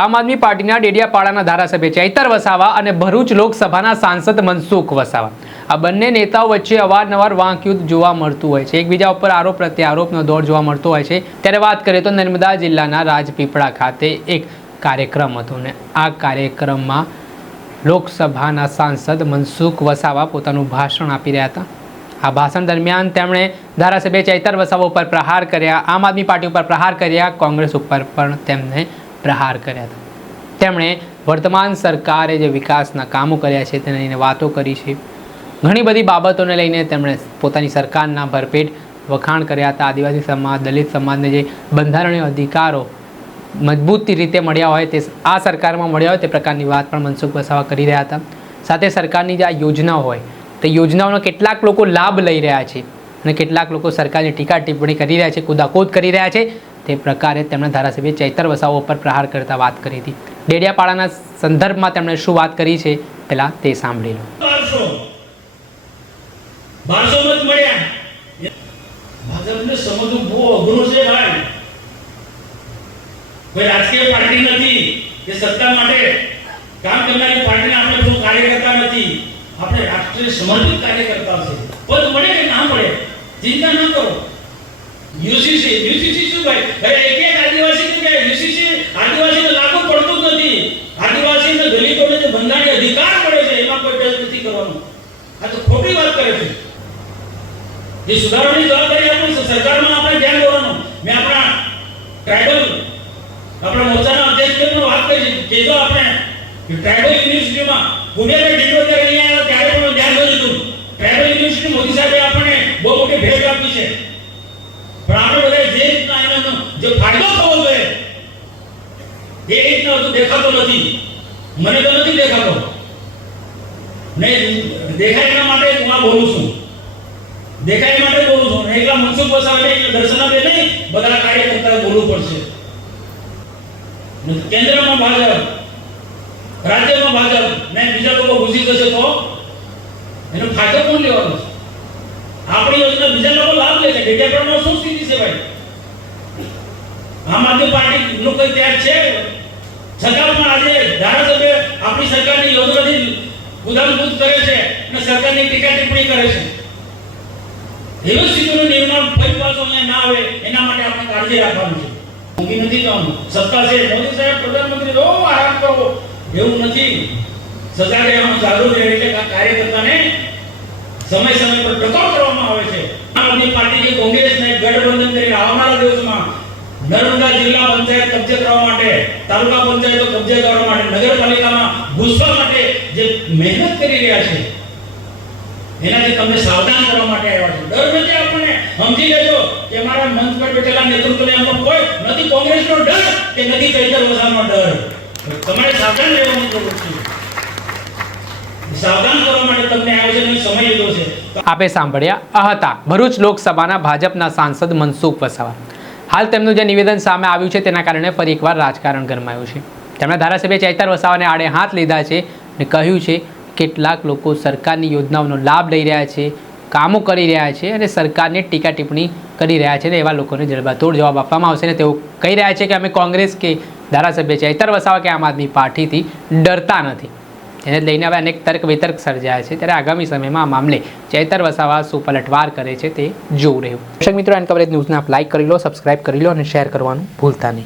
આમ આદમી પાર્ટીના ડેડિયાપાડાના ધારાસભ્ય ચૈતર વસાવા અને ભરૂચ લોકસભાના સાંસદ મનસુખ વસાવા આ બંને નેતાઓ વચ્ચે અવારનવાર વાંકયુદ્ધ જોવા મળતું હોય છે। એકબીજા ઉપર આરોપ પ્રત્યારોપનો દોર જોવા મળતો હોય છે। ત્યારે વાત કરીએ તો નર્મદા જિલ્લાના રાજપીપળા ખાતે એક કાર્યક્રમ હતો ને આ કાર્યક્રમમાં લોકસભાના સાંસદ મનસુખ વસાવા પોતાનું ભાષણ આપી રહ્યા હતા। આ ભાષણ દરમિયાન તેમણે ધારાસભ્ય ચૈતર વસાવા ઉપર પ્રહાર કર્યા, આમ આદમી પાર્ટી ઉપર પ્રહાર કર્યા, કોંગ્રેસ ઉપર પણ તેમને પ્રહાર કર્યા હતા। તેમણે વર્તમાન સરકારે જે વિકાસના કામો કર્યા છે તેને લઈને વાતો કરી છે। ઘણી બધી બાબતોને લઈને તેમણે પોતાની સરકારના ભરપેટ વખાણ કર્યા હતા। આદિવાસી સમાજ, દલિત સમાજને જે બંધારણીય અધિકારો મજબૂત રીતે મળ્યા હોય તે આ સરકારમાં મળ્યા હોય તે પ્રકારની વાત પણ મનસુખ વસાવા કરી રહ્યા હતા। સાથે સરકારની જે આ યોજનાઓ હોય તે યોજનાઓનો કેટલાક લોકો લાભ લઈ રહ્યા છે અને કેટલાક લોકો સરકારની ટીકા ટિપ્પણી કરી રહ્યા છે, કૂદાકૂદ કરી રહ્યા છે। તે પ્રકારે તેમણે ધારાસભ્ય ચૈતર વસાવા ઉપર પ્રહાર કરતા વાત કરી હતી। ડેડિયાપાડાના સંદર્ભમાં તેમણે શું વાત કરી છે પહેલા તે સાંભળી લો। 1200 મત મળ્યા। ભાજપને સમજવું બહુ અઘરું છે ભાઈ। કોઈ રાજકીય પાર્ટી નથી કે સત્તા માટે કામ કરનારી પાર્ટીને આપણે કોઈ કાર્યકર્તા નથી, આપણે રાષ્ટ્રીય સમર્પિત કાર્યકર્તા છે। પદ મળે કે ના મળે ચિંતા ન કરો। યુસીસી શું ભાઈ? અરે એક આદિવાસી કે યુસીસી આદિવાસીને લાગુ પડતું જ નથી। આદિવાસીને દલિતોને જે બંધારણીય અધિકાર મળે છે એમાં કોઈ ટેસ્ટ નથી કરવાનો। આ તો ખોટી વાત કરે છે। જે સુધારણાની જવાબદારી આપણી સરકારમાં આપણે ધ્યાન દોરવાનું। મેં આપણા ટ્રાઇબલ આપણા મોરચાના અધ્યક્ષને પણ વાત કરી છે કે જો આપણે ટ્રાઇબલ યુનિવર્સિટીમાં પુણેમાં ડીટો ત્યારે અહીંયા ત્યારે પણ ધ્યાન દોર્યું હતું। ટ્રાઇબલ યુનિવર્સિટી મોદી સાહેબે આપણને બહુ મોટી ભેટ આપી છે, પણ આપણે બધા જે રીતના એનો જે ફાયદો થવો જોઈએ એ રીતના હજુ દેખાતો નથી। મને તો નથી દેખાતો ને દેખાય એના માટે હું આ બોલું છું। દેખાય માટે બોલું છું, એકલા મનસુખ વસાવા એટલે દર્શનાબેન નહીં, બધા કાર્યકર્તાઓ બોલવું પડશે। કેન્દ્રમાં ભાજપ, રાજ્યમાં ભાજપ ને બીજા લોકો ઘૂસી જશે તો એનો ફાયદો કોણ લેવાનો છે? આપણી યોજના બીજા લોકો લાભ લે છે। ડેડિયાપાડામાં શું સ્થિતિ છે ભાઈ? આમ આદમી પાર્ટી નું કઈ ત્યાગ છે છતાં પણ આજે ધારાસભ્ય આપણી સરકારની યોજનાથી ઉદાહરણભૂત કરે છે અને સરકારની ટીકા ટિપ્પણી કરે છે। એવી સ્થિતિનું નિર્માણ ફરી પાછો અહીંયા ના આવે એના માટે આપણે કાળજી રાખવાની છે। ઊંઘી નથી જવાનું। સત્તા છે, મોદી સાહેબ પ્રધાનમંત્રી રહો, આરામ કરો એવું નથી। સજા રહેવાનું જાગૃત રહે એટલે કાર્યકર્તાને સમય સમય પર ટકોર કરવામાં આવે છે। આમ આદમી પાર્ટી કે કોંગ્રેસને ગઠબંધન કરીને આવનારા દિવસમાં નર્મદા જિલ્લા પંચાયત કબજે કરવા માટે, તાલુકા પંચાયતો કબજે કરવા માટે, નગરપાલિકામાં ઘૂસવા માટે જે મહેનત કરી રહ્યા છે એનાથી તમને સાવધાન કરવા માટે આવ્યા છે। ડર નથી આપણને, સમજી લેજો કે મારા મંચ પર બેઠેલા નેતૃત્વને એમનો કોઈ નથી કોંગ્રેસનો ડર કે નથી ચૈતર વસાવાનો ડર। તમારે સાવધાન રહેવાની જરૂર છે। સાવધાન કરવા માટે તમને આયોજનનો સમય લીધો છે। આપે સાંભળ્યા આ હતા ભરૂચ લોકસભાના ભાજપના સાંસદ મનસુખ વસાવા। હાલ તેમનું જે નિવેદન સામે આવ્યું છે તેના કારણે ફરી એકવાર રાજકારણ ગરમાયું છે। તેમણે ધારાસભ્ય ચૈતર વસાવાને આડે હાથ લીધા છે અને કહ્યું છે કેટલાક લોકો સરકારની યોજનાઓનો લાભ લઈ રહ્યા છે, કામો કરી રહ્યા છે અને સરકારની ટીકા ટિપ્પણી કરી રહ્યા છે ને એવા લોકોને જડબાતોડ જવાબ આપવામાં આવશે ને તેઓ કહી રહ્યા છે કે અમે કોંગ્રેસ કે ધારાસભ્ય ચૈતર વસાવા કે આમ આદમી પાર્ટીથી ડરતા નથી। એને લઈને હવે અનેક તર્ક વિતર્ક સર્જાયા છે। ત્યારે આગામી સમયમાં આ મામલે ચૈતર વસાવા શું પલટવાર કરે છે તે જોવું રહ્યું। દર્શક મિત્રો, એન કવરેજ ન્યૂઝને આપ લાઇક કરી લો, સબસ્ક્રાઇબ કરી લો અને શેર કરવાનું ભૂલતા નહીં।